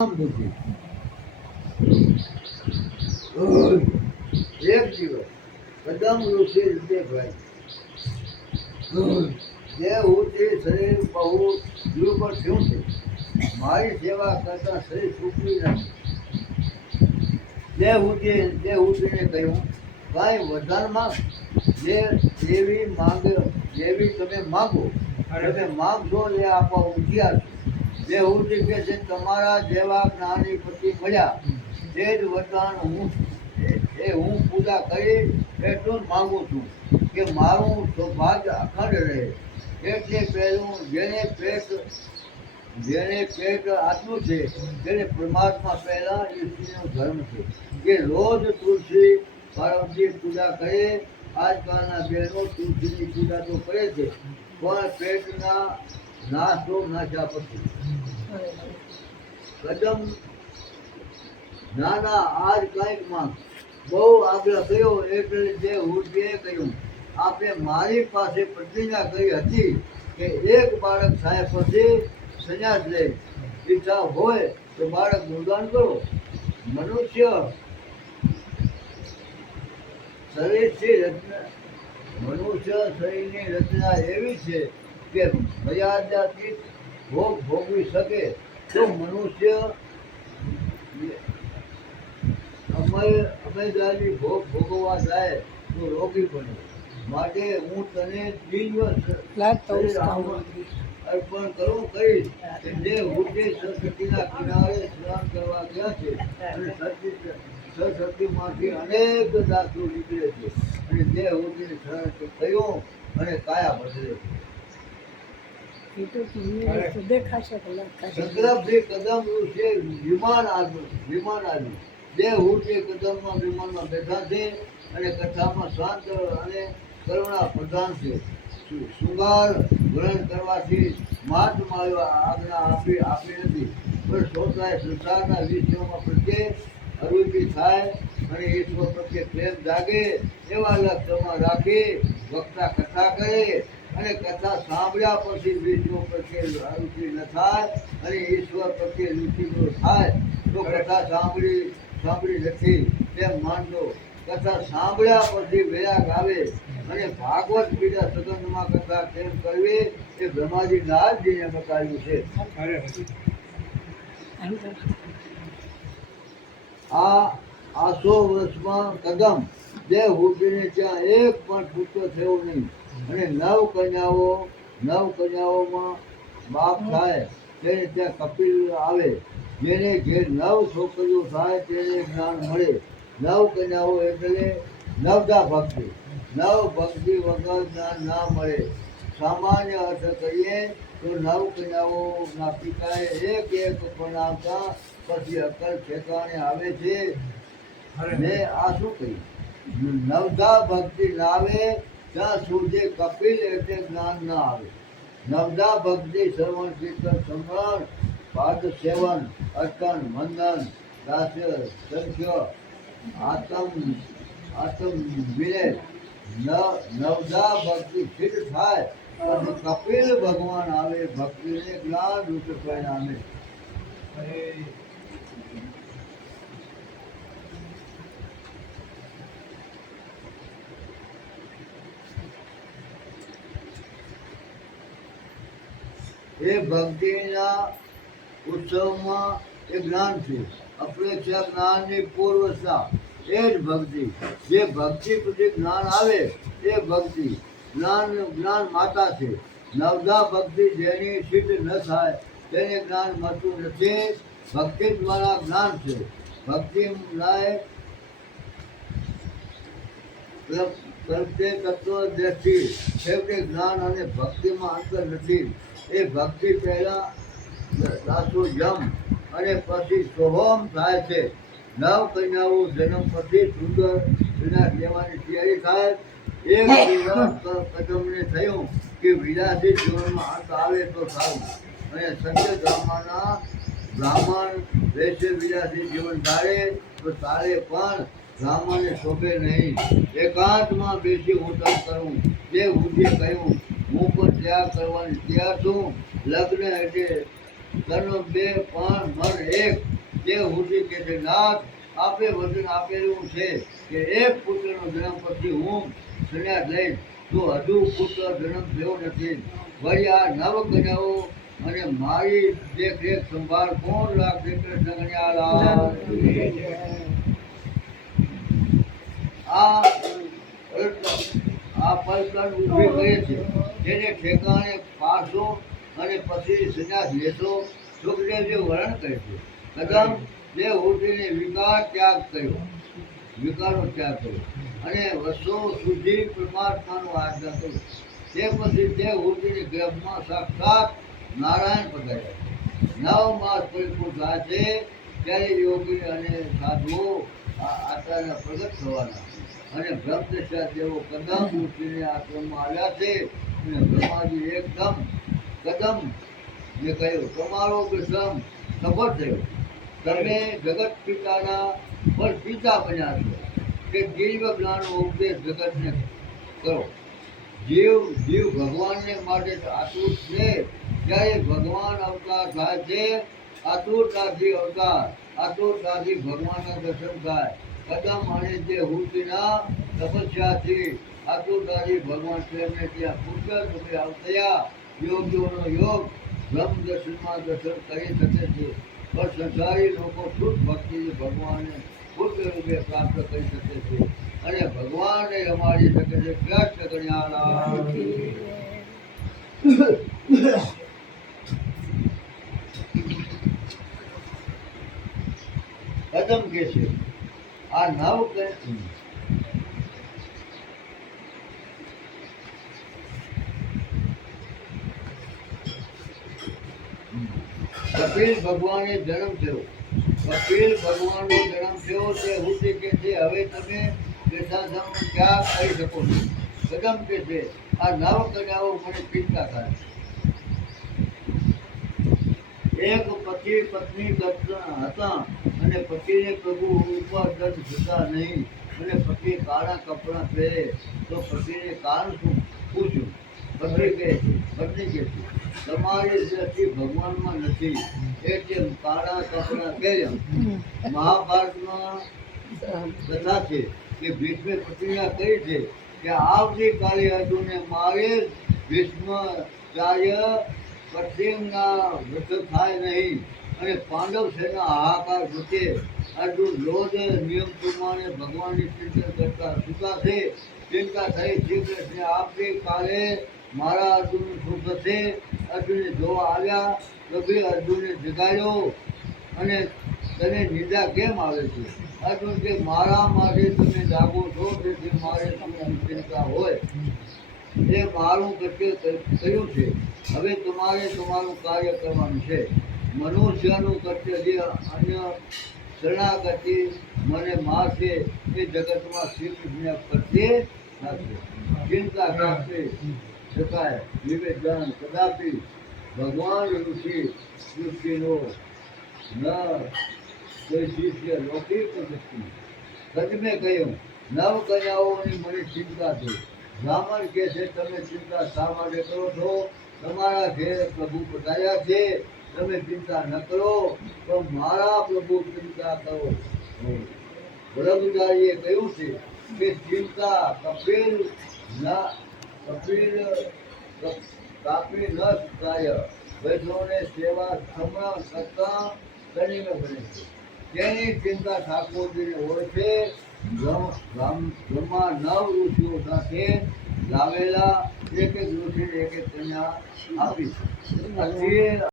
બુદ્ધિ એક દિવસ કદમ ઋષિ દેખાય જે હું તે શરીર બહુ દૂર પર થયું છે. મારી સેવા કરતા શરીર છૂટવી નથી. જે હું તેને કહ્યું કાંઈ વરદાનમાં જે જેવી તમે માગો તમે માગશો એ આપવા ઉઠ્યા છો. જે હું કહે છે તમારા જેવા જ્ઞાની પતિ મળ્યા તે જ વરદાન હું પૂજા કરી એટલું જ માંગુ છું કે મારું સૌભાગ્ય અખંડ રહે. એટલે પહેલું જેને પેટ આટલું છે તેને પરમાત્મા પહેલા એ સ્ત્રીનો ધર્મ છે કે રોજ તુલસી પાર્વતી પૂજા કરે. આજકાલના બહેનો તુલસીની પૂજા તો કરે છે પણ પેટના નાશો નાશ્યા પછી કદમ નાના આજ કંઈક માં બહુ આગ્રહ કર્યો. એટલે જે હુજે કહ્યું આપણે મારી પાસે પ્રતિજ્ઞા કરી હતી કે એક બાળક થાય પછી સંન્યાસ લે. ઈચ્છા હોય તો બાળક મુદાન કરો. મનુષ્ય શરીરની રચના એવી છે કે મર્યાદાથી ભોગ ભોગવી શકે તો મનુષ્ય અમદારી ભોગ ભોગવવા જાય તો રોગી બને. માટે હું તને અર્પણ કરું કહીશ કે જે ઉડે સરસ્વતીના કિનારે સ્નાન કરવા ગયા છે અને સરસ્વતીમાંથી અનેક દાખલો નીકળે છે અને જે ઉડે થયો અને કાયા બદલે છે. સંગ્રામથી કદમ છે વિમાન આવ્યું. જે ઉડે કદમમાં વિમાનમાં બેઠા છે અને કથામાં શાંત અને કરુણા પ્રધાન છે. શૃંગાર ગ્રહણ કરવાથી માત્ર આજ્ઞા આપી નથી પણ શ્રોતાએ સંસારના વિષયોમાં પ્રત્યે અરુચિ થાય અને ઈશ્વર પ્રત્યે પ્રેમ જાગે એવા લક્ષ્યમાં રાખી વક્તા કથા કરે અને કથા સાંભળ્યા પછી વિષયો પ્રત્યે અરુચિ ન થાય અને ઈશ્વર પ્રત્યે રુચિ ન થાય તો કથા સાંભળી નથી તેમ માનજો. કથા સાંભળ્યા પછી વિરાગ આવે અને ભાગવત બીજા સદનમાં કથા કેમ કરવી એ બ્રહ્માજી નારદજીને બતાવ્યું છે. આ 100 વર્ષમાં કદમ જે હુજીને ત્યાં એક પણ પુત્ર થયો નહીં અને 9 કન્યાઓમાં બાપ થાય તેને ત્યાં કપિલ આવે. જેને ઘેર 9 છોકરીઓ થાય તેને જ્ઞાન મળે. 9 કન્યાઓ એટલે નવધા ભક્તિ. 9 ભક્તિ વગર જ્ઞાન ના મળે. સામાન્ય અર્થ કહીએ તો 9 કન્યાઓના પિતાએ એક ભણાવતા પછી અકલ ઠેકાણે આવે છે. ને આ શું કહ્યું? નવધા ભક્તિ ના આવે ત્યાં સુધી કપિલ એટલે જ્ઞાન ના આવે. નવધા ભક્તિ શ્રવણ કીર્તન સમરણ પાદ સેવન અર્ચન વંદન દાસ્ય સંખ્ય આત્મ વિનય નવધા ભક્તિ સિદ્ધ થાય પછી કપિલ ભગવાન આવે. ભક્તિને જ્ઞાન રૂપે પરિણામે. એ ભક્તિના ઉત્સવમાં એ જ્ઞાન છે. અપેક્ષા જ્ઞાનની પૂર્વસ્થા એ જ ભક્તિ. જે ભક્તિ પછી જ્ઞાન આવે એ ભક્તિ જ્ઞાન માતા છે. નવધા ભક્તિ જેની સિદ્ધ ન થાય તેને જ્ઞાન મળતું નથી. ભક્તિ દ્વારા જ્ઞાન છે. ભક્તિ લાય પ્રત્યે તત્વ દ્રષ્ટિ છેવટે જ્ઞાન અને ભક્તિમાં અંતર નથી. એ ભક્તિ પહેલા દાસો જમ અને પછી સોહમ થાય છે. 9 કન્યાઓ જન્મ પછી સુંદર વિનાશ લેવાની તૈયારી થાય. એક દિવસ કદમને થયું કે વિલાસી જીવનમાં અંત આવે તો સારું અને સત્ય બ્રાહ્મણ વૈશ્ય વિલાસી જીવન ધારે તો ચાલે પણ બ્રાહ્મણને શોભે નહીં. એકાંતમાં બેસી હું તપ કરું. જે બુદ્ધિએ કહ્યું હું પણ ત્યાગ કરવાની તૈયાર છું. લગ્ન એટલે તનો બે પણ મન એક તે હુજી કે છે નાથ આપે વચન આપેલું છે કે એક પુત્રનો જન્મ પછી હું સંન્યાસ લઈશ તો હજુ પુત્ર જન્મ થયો નથી વળી આ નવ કન્યાઓ અને મારી દેખરેખ સંભાળ કોણ રાખશે કૃષ્ણ કન્યાલાલ આ પલકન ઊભી કરે છે જેને ઠેકાણે પાડશો અને પછી સંન્યાસ લેશો સુખદેવજી વર્ણન કરે છે કદમ જે ઉઠીને વિકારનો ત્યાગ કર્યો અને વર્ષો સુધી પરમાત્માનું આજ્ઞા કર્યું તે પછી તે ઉઠીને ગર્ભમાં સાક્ષાત નારાયણ પધાર્યા 9 માસ પરિપૂર્ણ થાય છે ત્યારે યોગી અને સાધુઓ આચાર્ય પ્રગટ થવાના અને બ્રહ્મદશા જેવો કદમ ઉઠીને આશ્રમમાં આવ્યા છે અને બ્રહ્માજી એકદમ કદમ જે કહ્યું તમારો વિશ્રમ સફળ થયો તમે જગત પિતાના પણ પિતા બન્યા છો કે જીવ જ્ઞાનનો ઉપદેશ જગતને કરો જીવ ભગવાનને માટે આતુર છે જ્યારે ભગવાન અવતાર થાય છે આતુરતાથી ભગવાનના દર્શન થાય કદમ અને જે હુતિના તપસ્યાથી આતુરતાથી ભગવાન પ્રેમને ત્યાં પુત્ર રૂપે અવતર્યા યોગીઓનો યોગ બ્રહ્મ દર્શનમાં દર્શન કરી શકે છે પણ સંસારી લોકો શુદ્ધ ભક્તિથી ભગવાનને પુત્ર રૂપે પ્રાપ્ત કરી શકે છે અને ભગવાનને રમાડી શકે છે કૃષ્ણ કન્યાલાલ કદમ કે છે આ નવ કપિલ ભગવાનનો જન્મ થયો તે હુતિ કે છે હવે તમે દેશાધર્મ ત્યાગ કરી શકો છો કદમ કે છે આ નવ કન્યાઓ મને ચિંતા થાય એક પતિ પત્ની હતા અને પતિને પ્રભુ ઉપર દર્દ થતા નહીં અને પતિ કાળા કપડાં પહેરે તો પતિને કારણ શું પૂછ્યું પત્ની કહે છે તમારી દ્રષ્ટિ ભગવાનમાં નથી એટલે કાળા કપડાં પહેર્યા મહાભારતમાં કથા છે કે ભીષ્મે પ્રતિજ્ઞા કરી છે કે આવતીકાલે અર્જુને મારે ભીષ્માચાર્ય પત્નીના વ્રત થાય નહીં અને પાંડવ સેના હાહાકાર વચ્ચે અર્જુન રોજ નિયમ પ્રમાણે ભગવાનની ચિંતન કરતા સુતા છે ચિંતા થઈ શ્રી કૃષ્ણ આવતીકાલે મારા અર્જુનનું શું થશે અર્જુને જોવા આવ્યા પ્રભુએ અર્જુનને જગાડ્યો અને તને નિંદા કેમ આવે છે અર્જુન કે મારા માટે તમે જાગો છો તેથી મારે તમને ચિંતા હોય એ મારું કૃત્ય કર્યું છે હવે તમારે તમારું કાર્ય કરવાનું છે મનુષ્યનું કૃત્ય જે અન્ય શરણાગતિ મને મારશે એ જગતમાં શ્રી કૃષ્ણ પ્રત્યે નથી ચિંતા કરશે શકાય વિવેચન કદાપી ભગવાન ઋષિનો ન કોઈ શિષ્ય લૌકિક નથી સજમે કહ્યું નવ કન્યાઓની મને ચિંતા છે બ્રાહ્મણ કે છે તમે ચિંતા શા માટે કરો છો તમારા ઘેર પ્રભુ પધાર્યા છે તમે ચિંતા ન કરો તો મારા પ્રભુ ચિંતા કરો બ્રહ્મચારીએ કહ્યું છે કે ચિંતા કપિલ કાપી ન શકાય વૈષ્ણવને સેવા સમરણ કરતા ગણીને બને છે તેની ચિંતા ઠાકોરજીને હોય છે બ્રહ્મા 9 ઋષિઓ સાથે લાવેલા એક ઋષિને એક કન્યા આપી